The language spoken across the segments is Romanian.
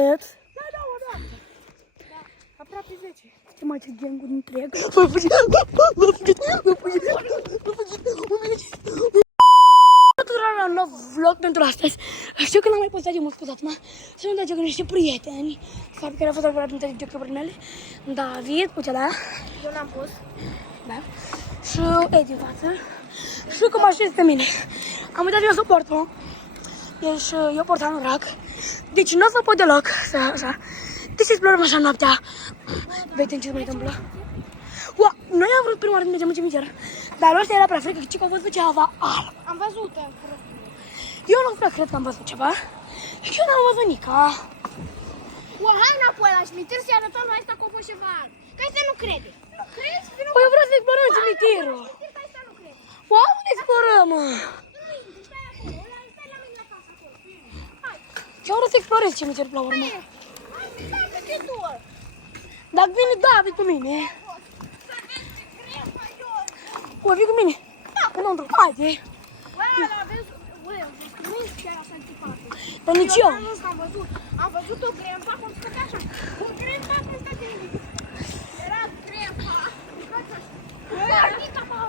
Da, o dată. Da, aproape 10. Ce mai ce gangul întreg? Un nou vlog pentru astăzi. Știu că n-am mai postat de mult, scuzați-mă. Și nu trage cu niște prieteni. Faptul care a fost adevărat dintre youtuberile mele. David, uite la. Eu n-am pus. Da. Și Edi în față. Și cum așez pe mine. Am uitat eu să port-o. Deci eu port anorac. Deci nu o să pot deloc să așa. Deci să explorăm așa noaptea. Vedem ce se mai întâmplă. Ua, noi am vrut prima oară să mergem în cimitir. Dar ăștia era prea frică, că au văzut ceva alb. Am văzut. Eu nu prea cred că am văzut ceva. Și eu n-am văzut nica. Ua, hai înapoi la cimitir și arătăm la asta că a fost ceva alb. Că ăsta nu crede. Nu crezi? Păi eu vreau să explorăm cimitirul. Că ăsta nu crede. Ua, unde explorăm, mă? Stai acolo, stai la mine la casă acolo. Hai. Eu vreau să explorez cimitirul la urmă. Stai că te dur. Dar vine David cu mine. Să vezi ce crepa eu. Ua, vii cu mine. Înăuntru, haide. Băi, ăla vezi, băi, am văzut că nu e chiar așa de departe. Dar nici eu. Am văzut o grempa cum stătea așa. Un grempa cum stătea. Era grempa.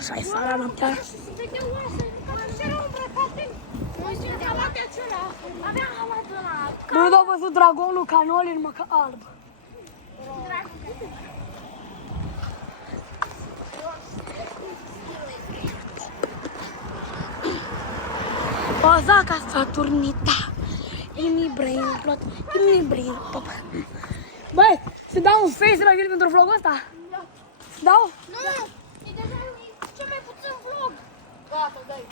Așa e sara noaptea. Și se vedeau oase. Și erau îmbrăcate. Nu știu că halate acela. Avea halatul ăla. Nu au văzut dragonul canolii numai că alb. Ozaca Saturnita. Imi brain plot. Imi brain pop. Băi, să dau un face la el pentru vlogul ăsta? Dau? Nu! E deja cel mai puțin vlog. Gata, dai.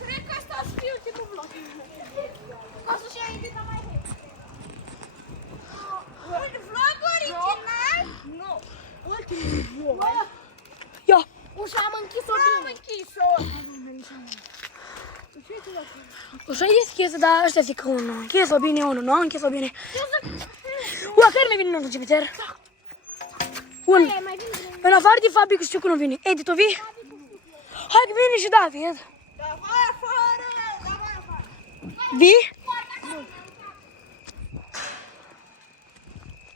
Cred că asta ar fi ultimul vlog. Ca să-și ia idita mai repede. Un vlog original? Nu. Ultimul vlog. Ia. Ușa am închis-o bine. Am închis-o. Ușa e deschisă, dar ăștia zic că unul. Închis-o bine, unul nu, închis-o bine. Ua, care mai vine în cimitir? Un. În afară de Fabi, că știu că nu vine. Edi, tu vii? Hai că vine și David. Da, vai afară! Vii?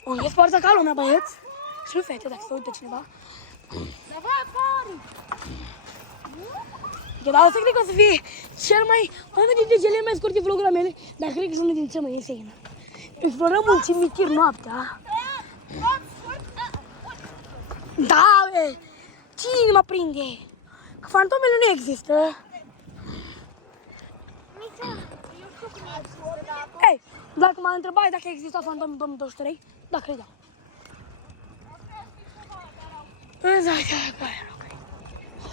O, ies poarta ca lumea, băieți. Și nu fete, dacă se uită cineva. Da, vai afară! Eu dar asta cred că o să fie cel mai, unul dintre cele mai scurte vloguri mele, dar cred că sunt unul dintre cele mai insane. Explorăm un cimitir noaptea. Da, bă! Cine mă prinde? Că fantomele nu există. Ei, dacă m-a întrebat dacă există fantome în 2023, da, credeam.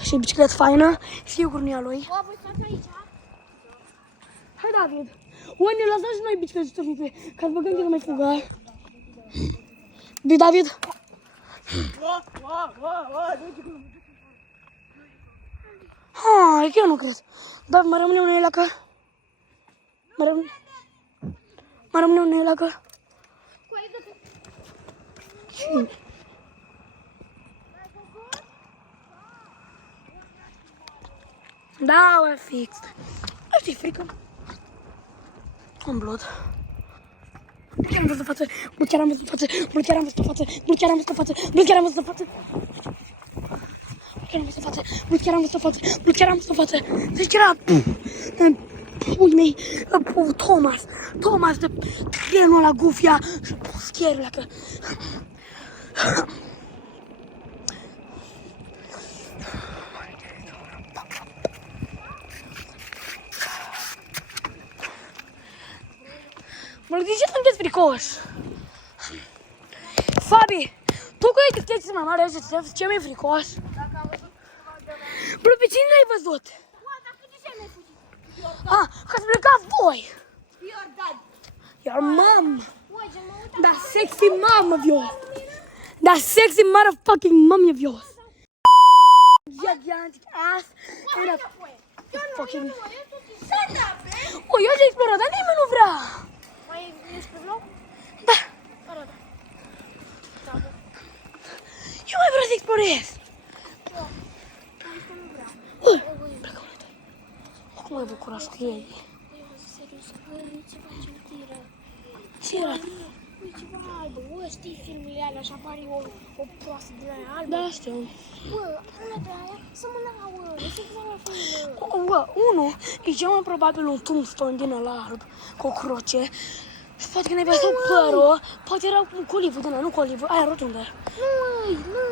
Și bicicletă faină, sigur nu e a lui. O, voi stați aici? Hai, David. O, ne lăsăm și noi bicicletă ca să băgăm că mai fugă. Vii, David? Hai, că eu nu cred. David, mai rămâne unei lacă? Mai rămâne unei lacă? Cine? Da, o fix. Asta e frică. Am blod. Nu chiar am văzut în față, nu chiar am văzut în față, nu chiar am văzut în față, nu chiar am văzut în față, nu chiar am văzut în față. Nu chiar am văzut în față, nu chiar am văzut în față, nu chiar am văzut în față. Deci era pui mei, Thomas de trenul ăla gufia și puschierul ăla că... Mă, de ce sunteți fricoși? Fabi, tu cu ei că mai mare și ce mai fricoși? Dacă am văzut ceva de la... Bă, pe cine l-ai văzut? Ua, dacă de ce mi-ai fugit? Ah, că ați plecat voi! Your dad. Your mom! Ua, ce mă uitam. Da sexy mom of yours! Da sexy motherfucking mom of yours! Gigantic ass! And a fucking... O, eu ce explorat, dar nimeni nu vrea! Mai ești pe vlog? Da! Arată. Eu mai vreau să explorez! Ui, plecă una ta. Cum ai bucurat cu ei? Serios, ce faci în tiră? Ce era? E ceva albă. Bă, știi filmele alea și apare o proastă din aia albă? Da, știu. Bă, una de aia semănau, se exact la fel. Bă, unul e cel mai probabil un tombstone din ăla alb, cu o cruce. Și poate când ai văzut părul, poate era un colivul din ăla, nu colivul, aia rotundă. Nu.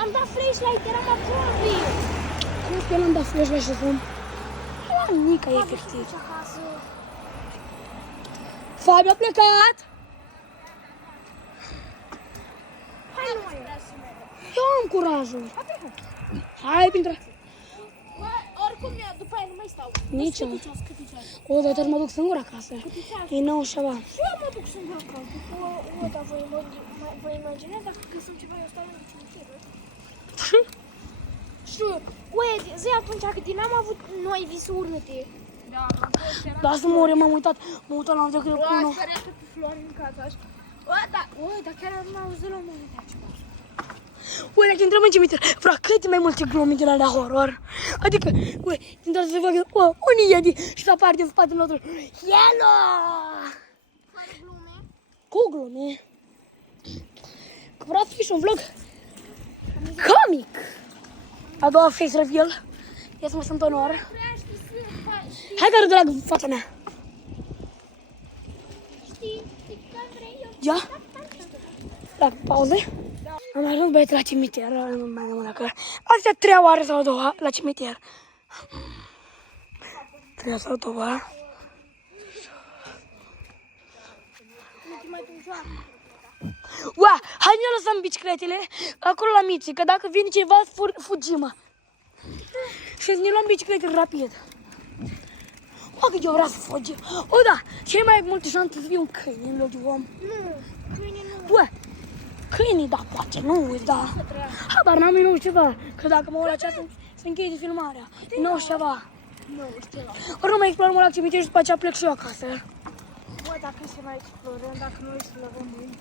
Am dat flashlight, eram aproape. Cred că l-am dat flashlight și sunt la mica, efectiv. Acasă. Fabi a plecat! Hai, nu mai e. Eu am curajul. Hai, printre... Bă, oricum, după aia nu mai stau. Nici eu. Câte ceas? O, dar trebuie să mă duc singur acasă. E 9 și ceva. Și eu mă duc singur acasă. Dar vă imaginați dacă găsim ceva, eu stau în cimitir. Și, zi atunci că din am avut noi visuri urâte. Da, Da, să mor, eu m-am uitat la un decât cu unul. Sărea pe Florin în casa așa. Dar chiar am auzit la un moment dat ceva. Ui, dacă intrăm în cimitir, vreau cât mai multe glume din alea horror. Adică, ui, dintr-o să facă, unii iedi și să apar din spatele nostru. Hello! Fără glume. Cu glume. Că vreau să fie și un vlog comic. A doua face reveal. Ia să mă sunt onor. Hai că arăt de la fața mea. Știi că vrei eu. Ia. La pauze. Am ajuns băieți la cimitir. Mai rămân acolo. Astea 3 oare sau 2 la cimitir. 3 sau 2. Ua, hai ne lăsăm bicicletele acolo la Miții, că dacă vine ceva, fugim. Și ne luăm bicicletele rapid. Ua, că eu vreau să fugim. O, da, cei mai multe șanse să fie un câine în loc de om. Nu, câine nu. Ua, câinii, da, poate, nu, da. Habar n-am, e 9 ceva, că dacă mă uit la ceas, se încheie filmarea. E 9 ceva. Nu, știu. Ori nu mai explorăm la cimitir și după aceea plec și eu acasă. Bă, dacă se mai explorăm, dacă nu explorăm mâine.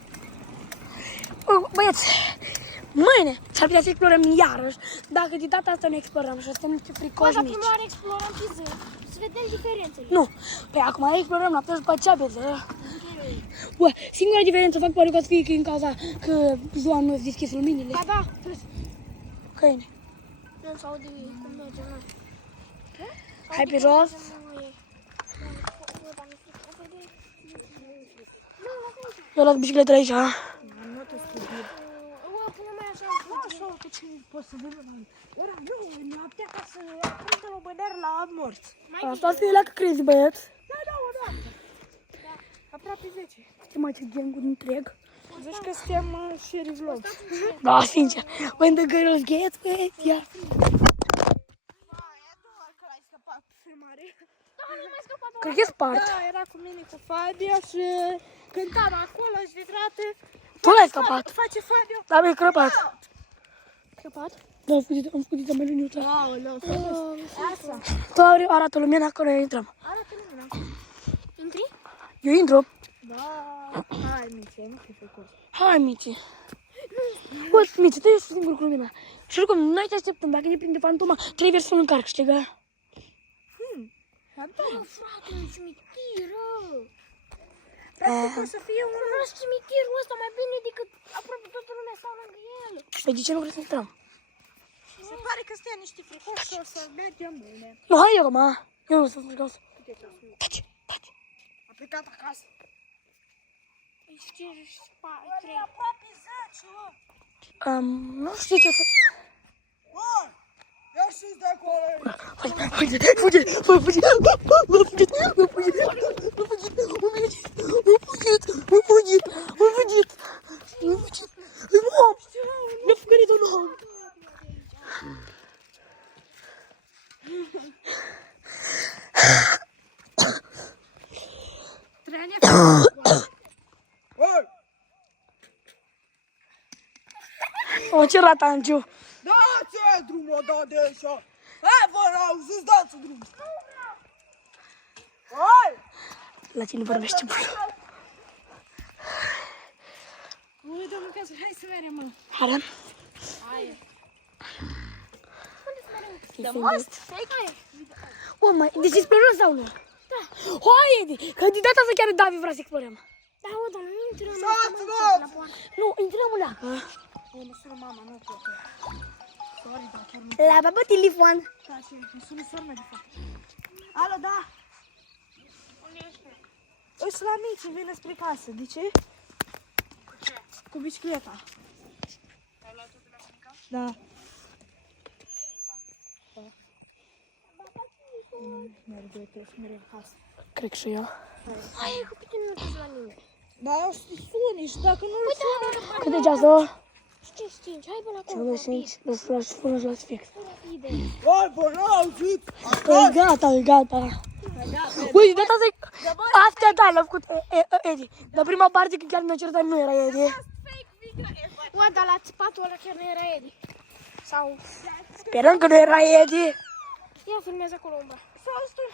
Băieți, mâine s-ar putea să explorăm iarăși, dacă de data asta ne explorăm și suntem niște Bă, fricoși dar mici. prima oară explorăm pe zi, să vedem diferențele. Nu, păi acum explorăm noaptea și după aceea pe zi. Bă, singura diferență fac pare că o să fie din cauza că ziua nu se deschis luminile. Ba da, Câine. nu se aude cum mergem noi. Hai pe jos. Eu las bicicletele aici. Așa, pe cine poți să vedem mai. Era nu, noaptea ca să aprindă o bădare la morți. Asta să e la că crezi, băieți. Da. Aproape 10. Suntem aici gangul întreg. Zici că suntem sheriff vlog. Da, sincer. When the girls get wet, yeah. Cred că e spart. Da, era cu mine cu Fabia și cântam acolo și de trate. Tu l-ai scăpat. Face Fabio. Da, mi-ai crăpat. Crăpat? Da, am fugit de meluniuță. Aoleu, asta. Tu arată lumina acolo, noi intrăm. Arată lumina. Intri? Eu intru. Da. Hai, Mice, nu fi făcut. Hai, Mici. Bă, Mici, tu ești singur cu lumina. Și oricum, noi te așteptăm. Dacă ne prinde fantoma, trebuie să-l încarc, știi că? Bă, frate, un cimitir, Frate, poate să fie un cimitirul ăsta mai bine decât aproape toată lumea stau lângă el. Păi de ce nu vrei să intrăm? Se pare că stea niște fricoși și o să mergem mâine. Nu, hai eu, mă. Eu nu sunt fricos. Taci. A plecat acasă. Păi știi, e aproape 10, Nu știu ce să... Bă, ia sus de acolo. Mi-a făcut un om. O, ce ratanciu. Dați-i drumul, da de așa! Hai, vă auziți, dați-i drumul! Hai! La cine vorbește băiul? Ui, domnul Cazul, hai să mergem, mă. Hai. Hai. Da, Most? Hai. Bă, mai, deci explorăm sau nu? Da. Hai, Edi, că de data asta chiar David vrea să explorăm. Da, o, dar nu intrăm. Stați, mă! Nu, intrăm în leacă. Mă sună mama, nu pot. Sorry, dar chiar nu. La baba telefon. Taci, mă sună sora mea de fapt. Alo, da? Unde ești? Îs la mici, vine spre casă. De ce? Cu ce? Cu bicicleta. Ai luat-o de la Sinica? Da. Merge, trebuie să merg acasă. Cred că și eu. Hai, cu tine nu te la nimeni. Dar o să suni și dacă nu-l suni... Cât de ceasă? 5, hai până acolo. 55, răspuns la fix. Rapide. Bă, bă, n-au auzit! E gata, e gata. Uite, de asta zic, astea da, le-a făcut Edi. Dar prima parte că chiar ne-a certat nu era Edi. Ua, dar la țipatul ăla chiar nu era Edi. Sau... Sperăm că nu era Edi. Ia filmează acolo umbra. Sau stai...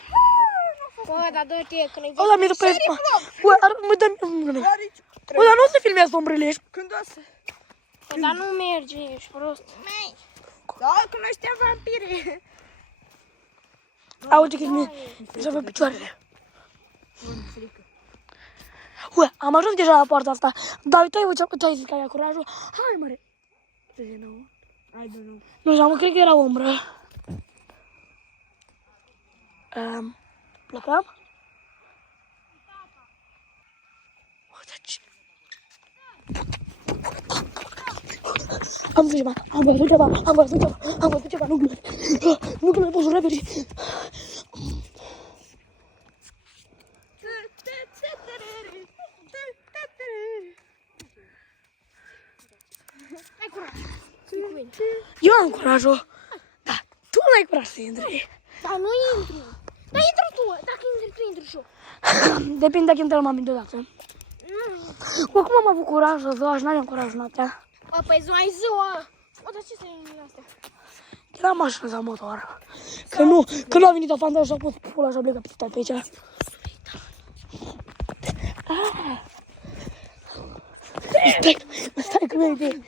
Bă, dar dă-te când ai O, dar mi-e după... Bă, mă dă... Bă, dar nu o să filmez ombrele ești. Când o să... Păi, dar nu merge, ești prost. Da, că noi știam vampire. Auzi că-mi deja pe picioarele. Ue, am ajuns deja la poarta asta. Dar uite, tu ai zis că ai curajul. Hai, măre. I don't know. Nu știu, mă, cred că era umbră. Plecăm? Uite ce... Am văzut ceva, am văzut ceva, am văzut ceva, am văzut ceva, nu glumesc. Nu glumesc, pot să repede. Ai curaj. Fii cu mine. Eu am curajul. Da, tu nu ai curaj să intri. Dar nu intru. Dar intru tu. Dacă intri tu, intru și eu. Depinde dacă intră mami deodată. Nu. Oricum am avut curaj ziua și n-aveam curaj noaptea. Bă, păi ziua e ziua. O, dar ce să iei astea? Era mașină sau motor. Că nu a venit o fantă și a pus pula și a plecat pe aici. Stai că mi-ai idee.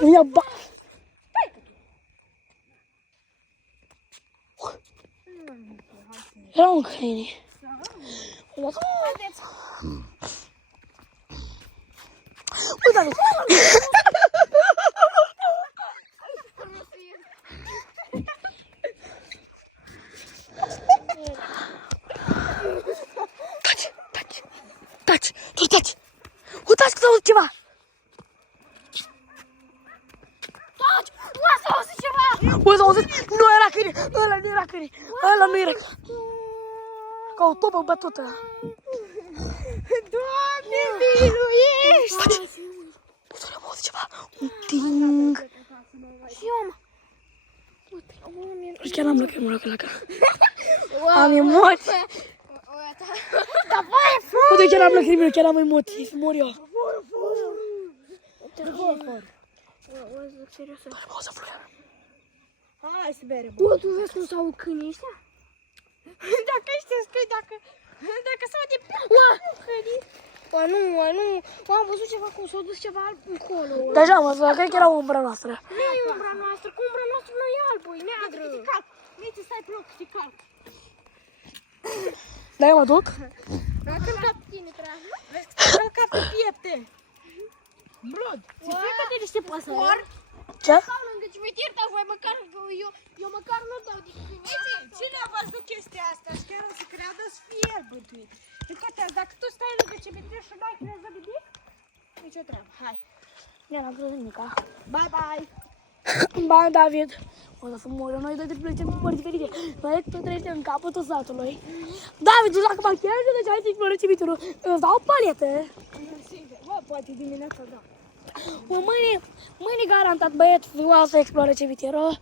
Nu ia ba... Era un câine. Haideți. Uite-te! Taci! Uitați că s-a auzit ceva! Taci! Lasă, auzi ceva! Băi, s-a auzit? Nu era câine! Ăla nu era câine! Ăla nu era... Ca o topă bătută! Doamne, miluiești! Taci! Uite, am auzit ceva! Un ting! Și eu, mă. Uite, Chiar am lăcă. Am emoții! Da, vai, Uite, chiar am lăcrimi, chiar am emoții, să mor eu. o zic serios. O să fluie. Hai să bere, bă. Bă, tu vezi cum s-au câinii ăștia? Dacă știți că dacă s-au de... Bă, nu, am văzut ceva cum s-a dus ceva alb încolo. Deja mă zic, cred că era umbra noastră. Nu e umbra noastră, că umbra noastră nu e albă, e neagră. Nici stai pe loc, știi calc. Da, eu mă duc. Am călcat Tine treabă. călcat pe piepte. Blood. Ți frică de niște păsări? Ce? Deci vă ierta voi, măcar eu măcar nu dau de Cine a văzut chestia asta și chiar o să creadă să fie bătuit. Și contează, dacă tu stai lângă Cimitir și n-ai creză nimic, nici o treabă. Hai. Nu am crezut nimica. Bye, bye. Ba, David. O să mor, noi doi trăiește în părți diferite. Noi tu trăiește în capătul satului. David, tu dacă machiajă, deci hai să explorăm cimitirul. Îți dau o paletă. Bă, poate dimineața, da. Bă, mâine garantat băietul o să explore cimitirul.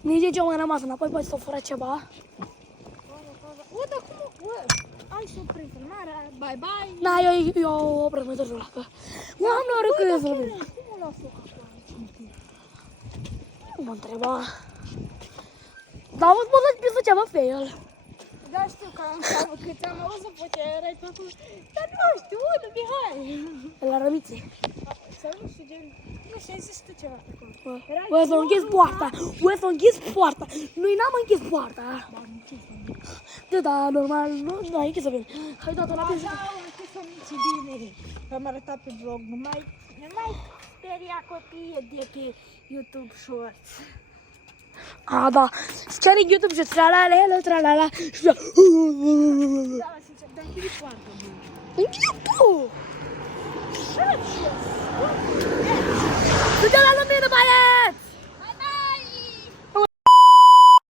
Nici de ce am rămas înapoi, poate să o fură ceva. Bă, dar cum? Bă, hai să oprim filmarea. Bye, bye. Da, eu opresc mai târziu la că. Nu am noroc că eu să vorbim. Cum l-a făcut acolo în cimitir? Nu mă întreba. Dar vă spun să-ți pisă ceva fail. Da, știu că am seamă cât am auzit pe erai totul. Dar nu știu, unde, Mihai? La rămiții. Sau nu știu, gen... Nu știu, ai zis tu ceva pe acolo. Bă, să închis poarta. Bă, să închis poarta. Noi n-am închis poarta. Da, normal. Nu, da, închis-o bine. Hai, tata, la bine. ce bine v-am arătat pe vlog. Nu mai speria copiii de pe YouTube Shorts. A, da. Chiar e YouTube și tra-la-la, tra-la-la și da. Da, sincer, dar e foarte bun. YouTube! Shorts.